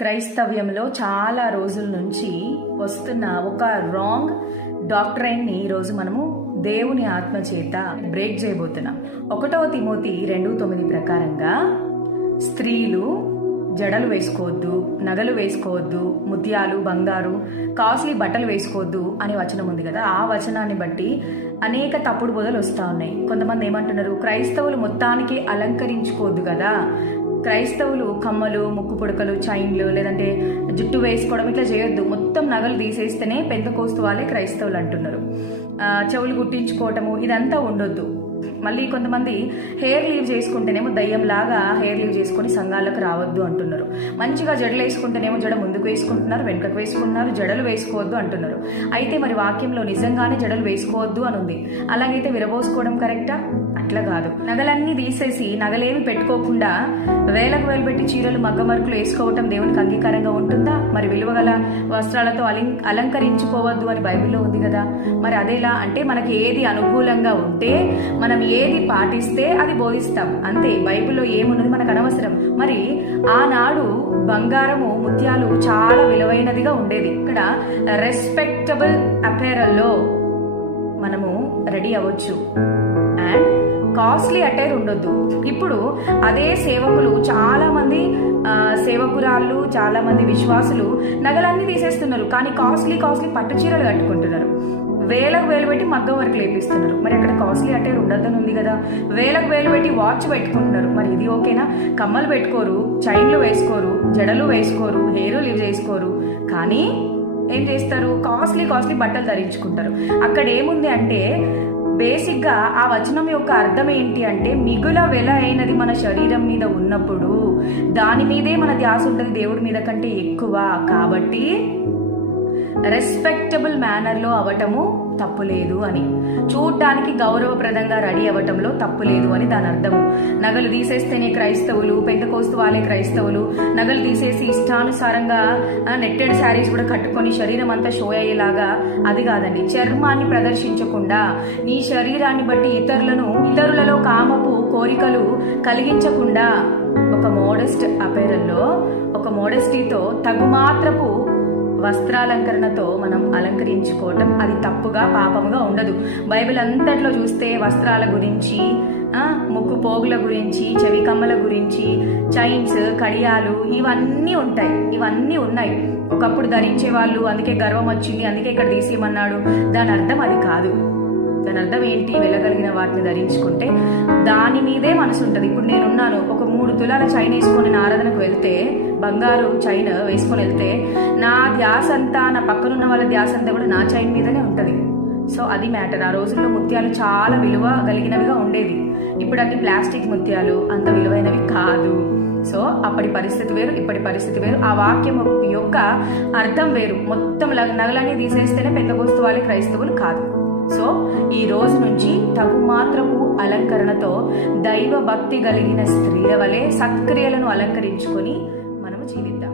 క్రైస్తవ్యంలో చాలా రోజుల నుంచి వస్తున్న ఒక రాంగ్ డాక్ట్రైన్ని ఈరోజు మనము దేవుని ఆత్మ చేత బ్రేక్ చేయబోతున్నాం. 1 తిమోతి 2:9 ప్రకారంగా స్త్రీలు జడలు వేసుకోవద్దు, నగలు వేసుకోవద్దు, ముత్యాలు, బంగారు, కాస్ట్లీ బట్టలు వేసుకోవద్దు అనే వచనం ఉంది కదా. ఆ వచనాన్ని బట్టి అనేక తప్పుడు బోధలు వస్తూ ఉన్నాయి. కొంతమంది ఏమంటున్నారు, క్రైస్తవులు మొత్తానికి అలంకరించుకోవద్దు కదా, క్రైస్తవులు కమ్మలు, ముక్కు పుడకలు, చైన్లు, లేదంటే జుట్టు వేసుకోవడం ఇట్లా చేయొద్దు, మొత్తం నగలు తీసేస్తేనే పెంతెకోస్తు వాళ్ళే క్రైస్తవులు అంటున్నారు. చెవులు గుట్టించుకోవటము ఇదంతా ఉండొద్దు. మళ్ళీ కొంతమంది హెయిర్ లీవ్ చేసుకుంటేనేమో దయ్యంలాగా హెయిర్ లీవ్ చేసుకుని సంఘాలకు రావద్దు అంటున్నారు. మంచిగా జడలు వేసుకుంటేనేమో జడ ముందుకు వేసుకుంటున్నారు, వెనుకకు వేసుకుంటున్నారు, జడలు వేసుకోవద్దు అంటున్నారు. అయితే మరి వాక్యంలో నిజంగానే జడలు వేసుకోవద్దు అని ఉంది. అలాగైతే విరబోసుకోవడం కరెక్టా? అట్లా కాదు. నగలన్నీ తీసేసి నగలేమి పెట్టుకోకుండా వేలకు వేలు పెట్టి చీరలు, మగ్గమరుకులు వేసుకోవటం దేవునికి అంగీకారంగా ఉంటుందా? మరి విలువగల వస్త్రాలతో అలంకరించుకోవద్దు అని బైబిల్లో ఉంది కదా. మరి అదేలా అంటే మనకి ఏది అనుకూలంగా ఉంటే, మనం ఏది పాటిస్తే అది బోధిస్తాం అంతే. బైబిల్లో ఏమున్నది మనకు అనవసరం. మరి ఆనాడు బంగారము, ముత్యాలు చాలా విలువైనదిగా ఉండేది. ఇక్కడ రెస్పెక్టబుల్ అపేరల్లో మనము రెడీ అవ్వచ్చు అండ్ కాస్ట్లీ అటైర్ ఉండొద్దు. ఇప్పుడు అదే సేవకులు, చాలా మంది సేవకురాళ్ళు, చాలా మంది విశ్వాసులు నగలన్నీ తీసేస్తున్నారు, కానీ కాస్ట్లీ పట్టు చీరలు కట్టుకుంటున్నారు, వేలకు వేలు పెట్టి మగ్గం వరకు లేపిస్తున్నారు. మరి అక్కడ కాస్ట్లీ అటైర్ ఉండొద్దని ఉంది కదా. వేలకు వేలు పెట్టి వాచ్ పెట్టుకుంటున్నారు, మరి ఇది ఓకేనా? కమ్మలు పెట్టుకోరు, చైన్లు వేసుకోరు, జడలు వేసుకోరు, హెయిర్ లీవ్ చేసుకోరు, కానీ ఏం చేస్తారు? కాస్ట్లీ బట్టలు ధరించుకుంటారు. అక్కడ ఏముంది అంటే, బేసిక్ గా ఆ వచనం యొక్క అర్థం ఏంటి అంటే, మిగుల వెల అయినది మన శరీరం మీద ఉన్నప్పుడు దాని మీదే మన ధ్యాస ఉంటుంది, దేవుడి మీద కంటే ఎక్కువ. కాబట్టి రెస్పెక్టబుల్ మేనర్ లో అవటము తప్పులేదు అని, చూడటానికి గౌరవప్రదంగా రెడీ అవ్వటంలో తప్పులేదు అని దాని అర్థము. నగలు తీసేస్తేనే క్రైస్తవులు, పెంతెకోస్తు వాళ్ళే క్రైస్తవులు, నగలు తీసేసి ఇష్టానుసారంగా నెట్టెడ్ శారీస్ కూడా కట్టుకొని శరీరం అంతా షో అయ్యేలాగా అది కాదండి. చర్మాన్ని ప్రదర్శించకుండా నీ శరీరాన్ని బట్టి ఇతరులలో కామపు కోరికలు కలిగించకుండా ఒక మోడెస్ట్ అపేరల్లో, ఒక మోడెస్టీతో, తగుమాత్రపు వస్త్రాలంకరణతో మనం అలంకరించుకోవటం అది తప్పుగా, పాపముగా ఉండదు. బైబిల్ అంతట్లో చూస్తే వస్త్రాల గురించి, ముక్కు పోగుల గురించి, చెవి కమ్మల గురించి, చైన్స్, కడియాలు ఇవన్నీ ఉంటాయి, ఇవన్నీ ఉన్నాయి. ఒకప్పుడు ధరించే వాళ్ళు, అందుకే గర్వం వచ్చింది, అందుకే ఇక్కడ తీసేయమన్నాడు. దాని అర్థం అది కాదు. దాని అర్థం ఏంటి? వెళ్ళగలిగిన వాటిని ధరించుకుంటే దాని మీదే మనసు ఉంటుంది. ఇప్పుడు నేనున్నాను, ఒక 3 తులాల చైన్ వేసుకొని నా ఆరాధనకు వెళ్తే, బంగారు చైన్ వేసుకొని వెళ్తే, నా ధ్యాస అంతా, నా పక్కనున్న వాళ్ళ ధ్యాస అంతా కూడా నా చైన్ మీదనే ఉంటుంది. సో అది మ్యాటర్. ఆ రోజుల్లో ముత్యాలు చాలా విలువ కలిగినవిగా ఉండేవి. ఇప్పుడు అన్ని ప్లాస్టిక్ ముత్యాలు, అంత విలువైనవి కాదు. సో అప్పటి పరిస్థితి వేరు, ఇప్పటి పరిస్థితి వేరు. ఆ వాక్యం యొక్క అర్థం వేరు. మొత్తం నగలన్నీ తీసేస్తేనే పెంతెకోస్తు వాళ్ళే క్రైస్తవులు కాదు. సో ఈ రోజు నుంచి తగుమాత్రపు అలంకరణతో దైవ భక్తి కలిగిన స్త్రీల వలె సత్క్రియలను అలంకరించుకొని మనము జీవిద్దాం.